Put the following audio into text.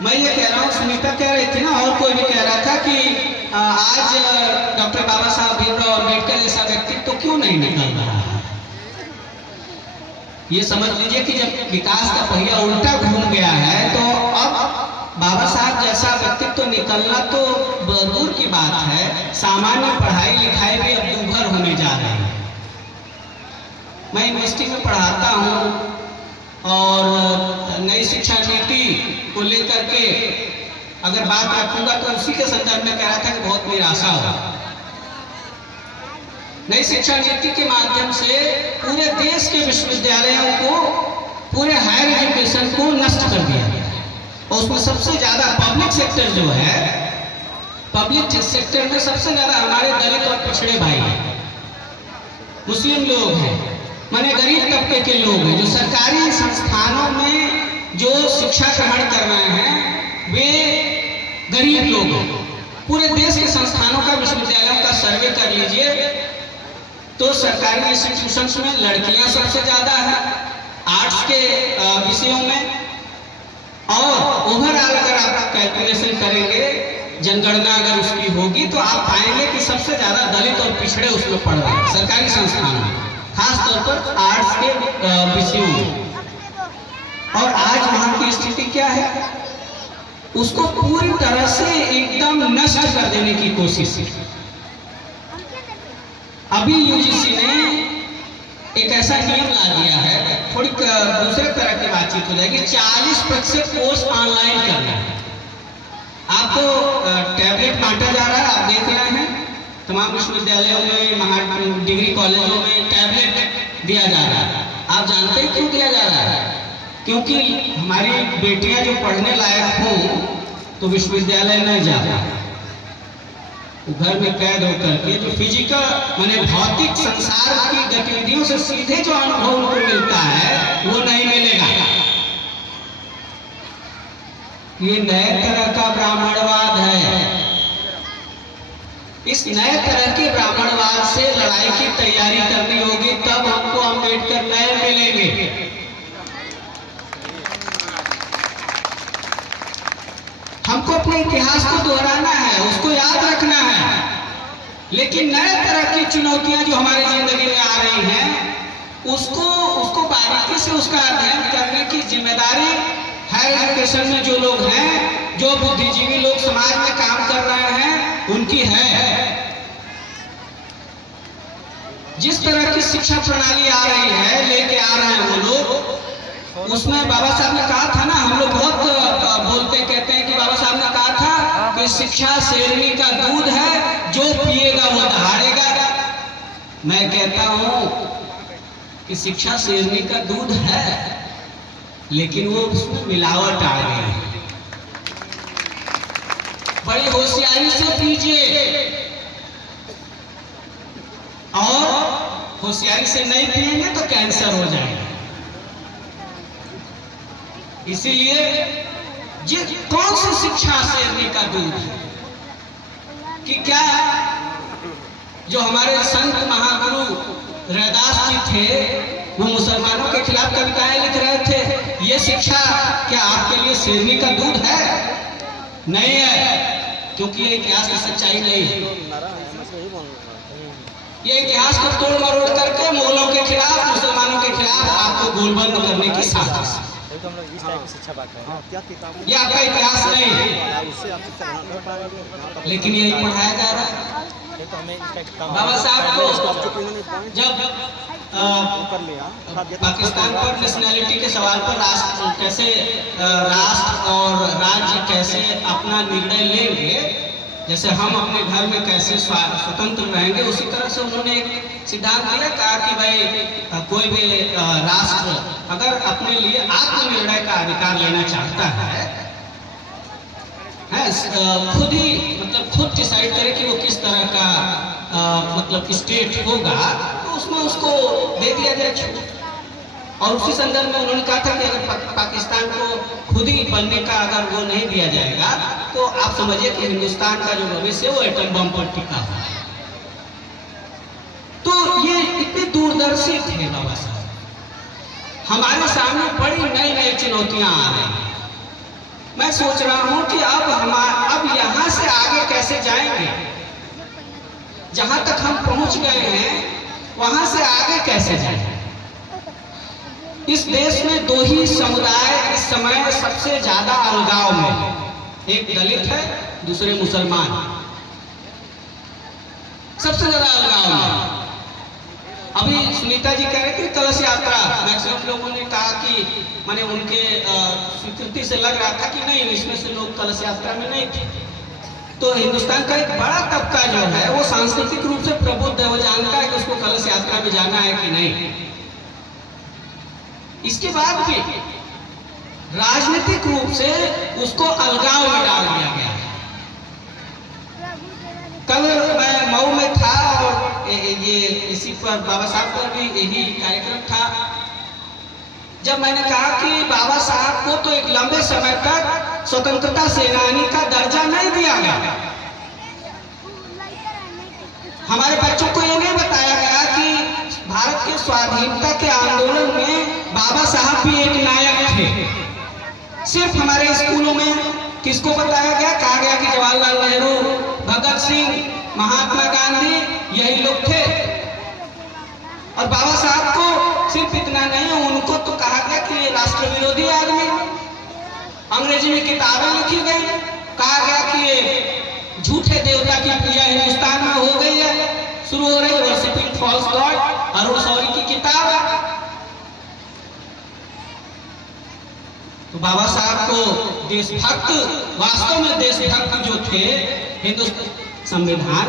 मैं ये कह रहा हूँ, सुनीता कह रही थी ना और कोई भी कह रहा था कि आज डॉक्टर बाबा साहब भीमराव अम्बेडकर जैसा व्यक्तित्व तो क्यों नहीं निकल रहा है। ये समझ लीजिए कि जब विकास का पहिया उल्टा घूम गया है तो अब बाबा साहब जैसा व्यक्तित्व तो निकलना तो दूर की बात है, सामान्य पढ़ाई लिखाई भी अब दूभर होने जा रही है। मैं यूनिवर्सिटी में पढ़ाता हूँ और नई शिक्षा नीति को लेकर के अगर बात रखूंगा तो उसी के संदर्भ में कह रहा था कि बहुत निराशा हो। नई शिक्षा नीति के माध्यम से पूरे देश के विश्वविद्यालयों को, पूरे हायर एजुकेशन को नष्ट कर दिया गया और उसमें सबसे ज्यादा पब्लिक सेक्टर जो है, पब्लिक सेक्टर में सबसे ज्यादा हमारे दलित और पिछड़े भाई हैं, मुस्लिम लोग हैं, माने गरीब तबके के लोग हैं। जो सरकारी संस्थानों में जो शिक्षा ग्रहण कर रहे हैं वे गरीब लोग हैं। पूरे देश के संस्थानों का, विश्वविद्यालयों का सर्वे कर लीजिए तो सरकारी इंस्टीट्यूशंस में लड़कियां सबसे ज्यादा है आर्ट्स के विषयों में, और ओवरऑल अगर आप कैलकुलेशन करेंगे, जनगणना अगर उसकी होगी तो आप पाएंगे कि सबसे ज्यादा दलित और पिछड़े उसमें पढ़ रहे हैं सरकारी संस्थानों में, खास तौर पर आर्ट्स के विषयों में। और आज वहां की स्थिति क्या है, उसको पूरी तरह से एकदम नष्ट कर देने की कोशिश है। अभी यूजीसी ने एक ऐसा नियम ला दिया है, थोड़ी दूसरे तरह की बातचीत हो जाएगी, 40% कोर्स ऑनलाइन करना है। आपको टैबलेट बांटा जा रहा है, आप देख रहे हैं तमाम विश्वविद्यालयों में, डिग्री कॉलेजों में टैबलेट दिया जा रहा है। आप जानते हैं क्यों दिया जा रहा है? क्योंकि हमारी बेटियां जो पढ़ने लायक हों तो विश्वविद्यालय नहीं जा रहा, घर में कैद होकर के जो फिजिकल माने भौतिक संसार की गतिविधियों से सीधे जो अनुभव उनको मिलता है वो नहीं मिलेगा। ये नए तरह का ब्राह्मणवाद है। इस नए तरह के ब्राह्मणवाद से लड़ाई की तैयारी करनी होगी, तब हमको अम्बेडकर नए मिलेंगे। हमको अपने इतिहास को दोहराना है, उसको याद रखना है, लेकिन नए तरह की चुनौतियां जो हमारी जिंदगी में आ रही हैं उसको बारीकी से उसका अध्ययन करने की जिम्मेदारी हायर एजुकेशन में जो लोग हैं, जो बुद्धिजीवी लोग समाज में काम कर रहे हैं, उनकी है। जिस तरह की शिक्षा प्रणाली आ रही है, लेके आ रहे हैं वो लोग, उसमें बाबा साहब ने कहा था ना, हम लोग बहुत बोलते कहते हैं कि बाबा साहब ने कहा था कि शिक्षा शेरनी का दूध है, जो पिएगा वो दहाड़ेगा। मैं कहता हूं कि शिक्षा शेरनी का दूध है, लेकिन वो उसमें मिलावट आ गई है। बड़ी होशियारी से पीजिए, और होशियारी से नहीं पिएंगे तो कैंसर हो जाएगा। इसीलिए कौन सी शिक्षा शेरनी का दूध है कि क्या जो हमारे संत महागुरु रैदास जी थे वो मुसलमानों के खिलाफ कविताएं लिख रहे थे, ये शिक्षा क्या आपके लिए शेरनी का दूध है? नहीं है, क्योंकि ये इतिहास की सच्चाई नहीं है। ये इतिहास को तोड़ मरोड़ करके मुगलों के खिलाफ, मुसलमानों के खिलाफ आपको गोलबंद करने की साजिश। ये आपका इतिहास नहीं है, लेकिन यही पढ़ाया जा रहा है। बाबा साहब को जब पाकिस्तान पर नेशनैलिटी के सवाल पर राष्ट्र और राज्य कैसे अपना निर्णय लेंगे, जैसे हम अपने घर में कैसे स्वतंत्र रहेंगे, उसी तरह से उन्होंने एक सिद्धांत दिया, कहा कि भाई कोई भी राष्ट्र अगर अपने लिए आत्मनिर्णय का अधिकार लेना चाहता है, खुद ही मतलब खुद डिसाइड करे कि वो किस तरह का मतलब स्टेट होगा, तो उसमें उसको दे दिया जाए छूट। और उसी संदर्भ में उन्होंने कहा था कि अगर पाकिस्तान को खुद ही बनने का अगर वो नहीं दिया जाएगा तो आप समझिए कि हिंदुस्तान का जो भविष्य है वो एटम बम पर टिका हुआ है। तो ये इतने दूरदर्शी थे बाबा साहब। हमारे सामने बड़ी नई नई चुनौतियां आ रही हैं। मैं सोच रहा हूं कि अब यहां से आगे कैसे जाएंगे। जहां तक हम पहुंच गए हैं वहां से आगे कैसे जाएंगे। इस देश में दो ही समुदाय इस समय सबसे ज्यादा अलगाव में, एक दलित है, दूसरे मुसलमान, सबसे ज्यादा अलगाव में। अभी सुनीता जी कह रहे थे कलश यात्रा, मैक्सिमम लोगों ने कहा कि माने उनके स्वीकृति से लग रहा था कि नहीं, इसमें से लोग कलश यात्रा में नहीं थे। तो हिंदुस्तान का एक बड़ा तबका जो है वो सांस्कृतिक रूप से प्रबुद्ध है, वो जानता है कि उसको कलश यात्रा में जाना है कि नहीं। इसके बाद भी राजनीतिक रूप से उसको अलगाव में डाल दिया गया है। कल मैं मऊ में था और ये इसी पर बाबा साहब का भी यही कार्यक्रम था। जब मैंने कहा कि बाबा साहब को तो एक लंबे समय तक स्वतंत्रता सेनानी का दर्जा नहीं दिया गया, हमारे बच्चों को ये नहीं बताया गया कि भारत के स्वाधीनता के आंदोलन में बाबा साहब भी एक नायक थे। सिर्फ हमारे स्कूलों में किसको बताया गया, कहा गया कि जवाहरलाल नेहरू, भगत सिंह, महात्मा गांधी यही लोग थे। और बाबा साहब को सिर्फ इतना नहीं, उनको तो कहा गया कि ये राष्ट्र विरोधी आदमी। अंग्रेजी में किताबें लिखी गई, कहा गया कि ये झूठे देवता की पूजा हिंदुस्तान में हो गई है, शुरू हो रही है, worshipping false god. Arun Shourie की किताब है। तो बाबा साहब को देशभक्त, वास्तव में देशभक्त जो थे, हिंदुस्तान संविधान